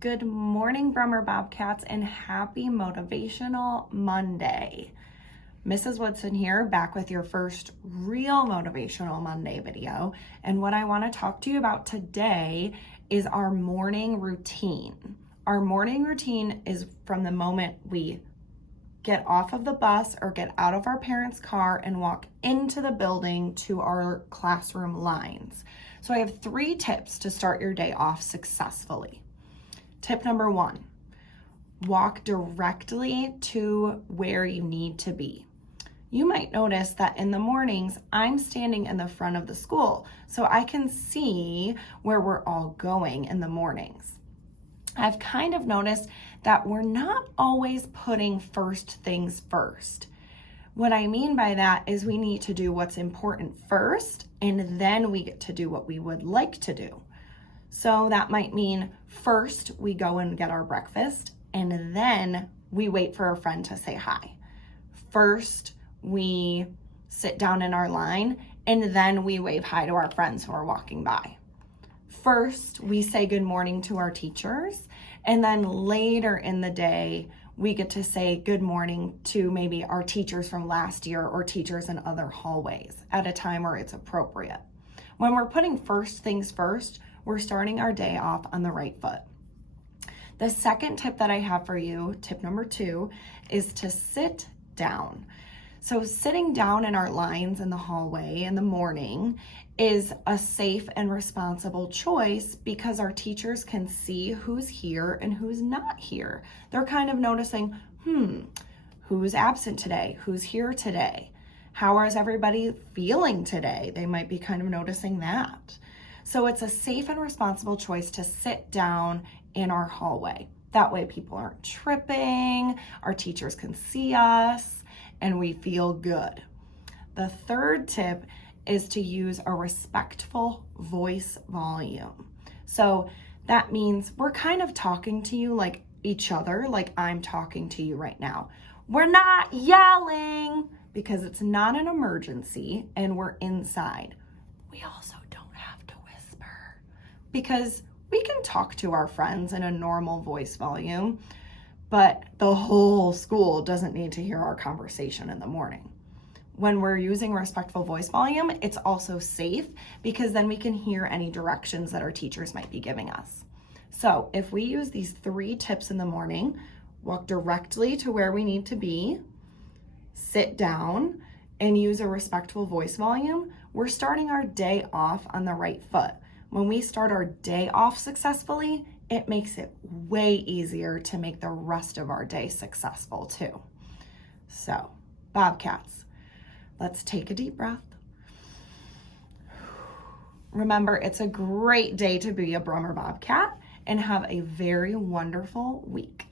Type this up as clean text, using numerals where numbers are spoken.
Good morning, Brummer Bobcats, and happy Motivational Monday. Mrs. Woodson here, back with your first real Motivational Monday video. And what I want to talk to you about today is our morning routine. Our morning routine is from the moment we get off of the bus or get out of our parents' car and walk into the building to our classroom lines. So I have 3 tips to start your day off successfully. Tip number 1, walk directly to where you need to be. You might notice that in the mornings, I'm standing in the front of the school, so I can see where we're all going in the mornings. I've kind of noticed that we're not always putting first things first. What I mean by that is we need to do what's important first, and then we get to do what we would like to do. So that might mean first we go and get our breakfast, and then we wait for a friend to say hi. First, we sit down in our line, and then we wave hi to our friends who are walking by. First, we say good morning to our teachers, and then later in the day, we get to say good morning to maybe our teachers from last year or teachers in other hallways at a time where it's appropriate. When we're putting first things first, we're starting our day off on the right foot. The second tip that I have for you, tip number 2, is to sit down. So sitting down in our lines in the hallway in the morning is a safe and responsible choice because our teachers can see who's here and who's not here. They're kind of noticing, who's absent today? Who's here today? How is everybody feeling today? They might be kind of noticing that. So it's a safe and responsible choice to sit down in our hallway. That way people aren't tripping, our teachers can see us, and we feel good. The third tip is to use a respectful voice volume. So that means we're kind of talking to you like each other, like I'm talking to you right now. We're not yelling because it's not an emergency and we're inside. We also don't have to whisper because we can talk to our friends in a normal voice volume, but the whole school doesn't need to hear our conversation in the morning. When we're using respectful voice volume, it's also safe because then we can hear any directions that our teachers might be giving us. So if we use these 3 tips in the morning, walk directly to where we need to be, sit down, and use a respectful voice volume, we're starting our day off on the right foot. When we start our day off successfully, it makes it way easier to make the rest of our day successful too. So, Bobcats, let's take a deep breath. Remember, it's a great day to be a Brummer Bobcat and have a very wonderful week.